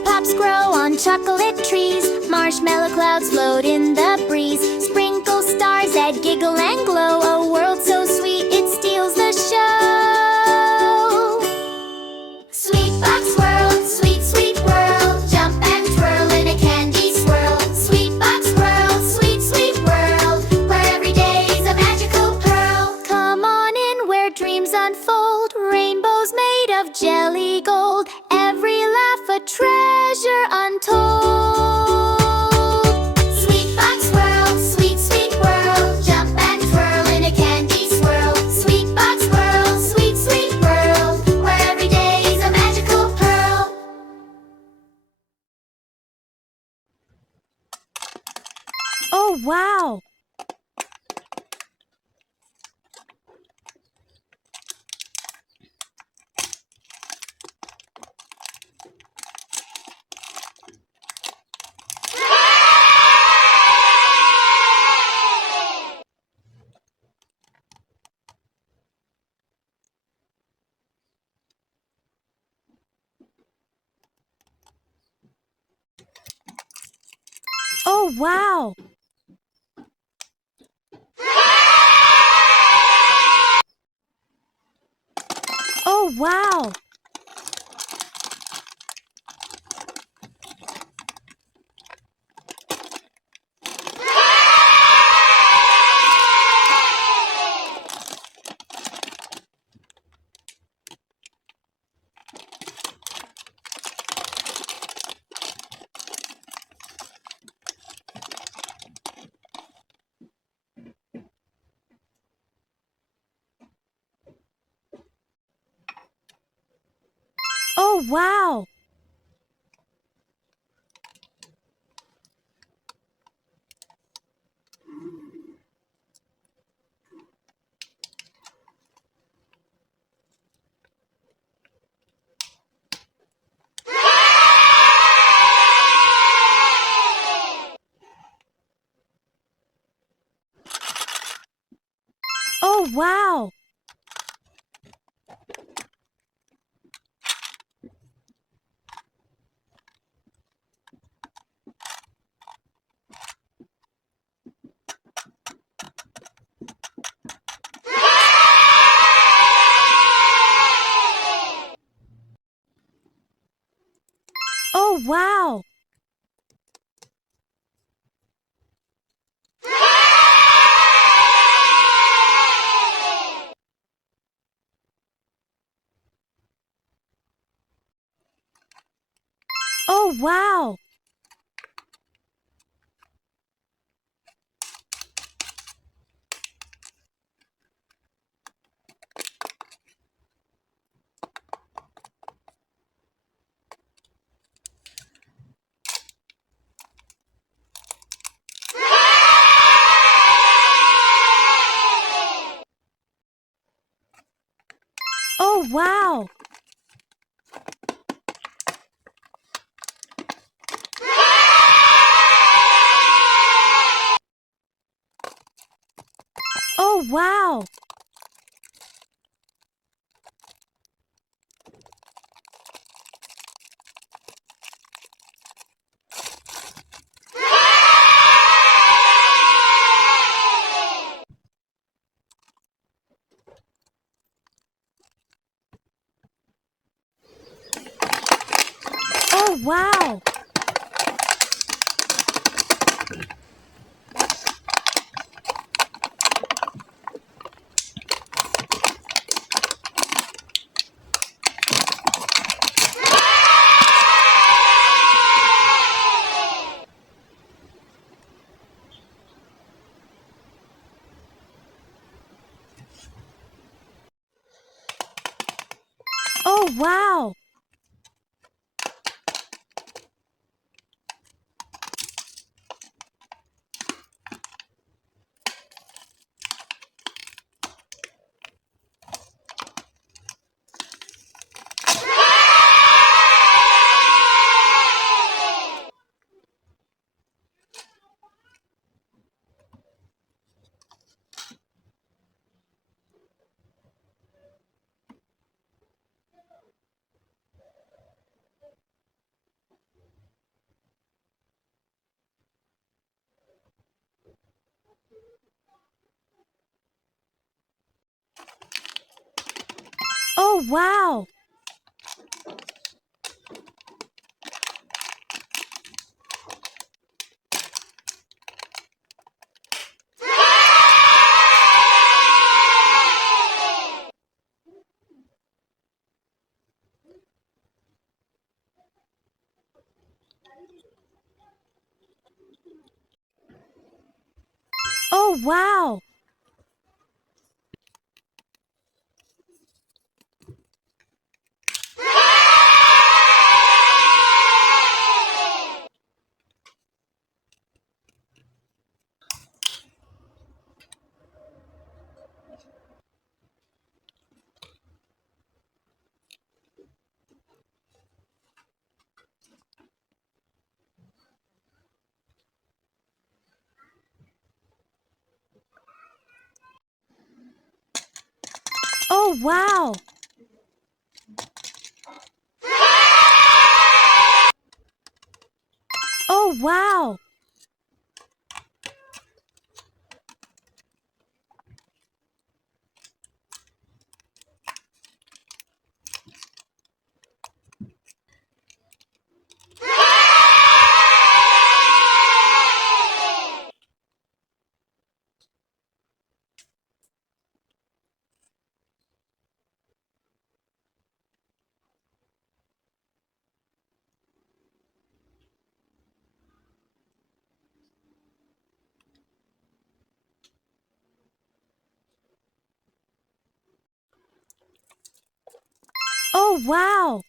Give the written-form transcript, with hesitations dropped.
Lollipops grow on chocolate trees. Marshmallow clouds float in the breeze. Sprinkle stars that giggle and glow. A world so sweet it steals the show. SweetBox World, sweet, sweet world. Jump and twirl in a candy swirl. SweetBox World, sweet, sweet world, where every day's a magical pearl. Come on in where dreams unfold. Rainbows made of jelly gold. Every laugh a treasure untold. SweetBox World, sweet, sweet world. Jump and twirl in a candy swirl. SweetBox World, sweet, sweet world, where every day's a magical pearl. Oh, wow! Oh, wow! Oh, wow! Oh, wow! Oh, wow! Oh, wow! Oh, wow! Oh, wow! Oh, wow! Oh, wow! Oh, wow! wow! Oh, wow! Oh, wow! Oh, wow! Oh, wow!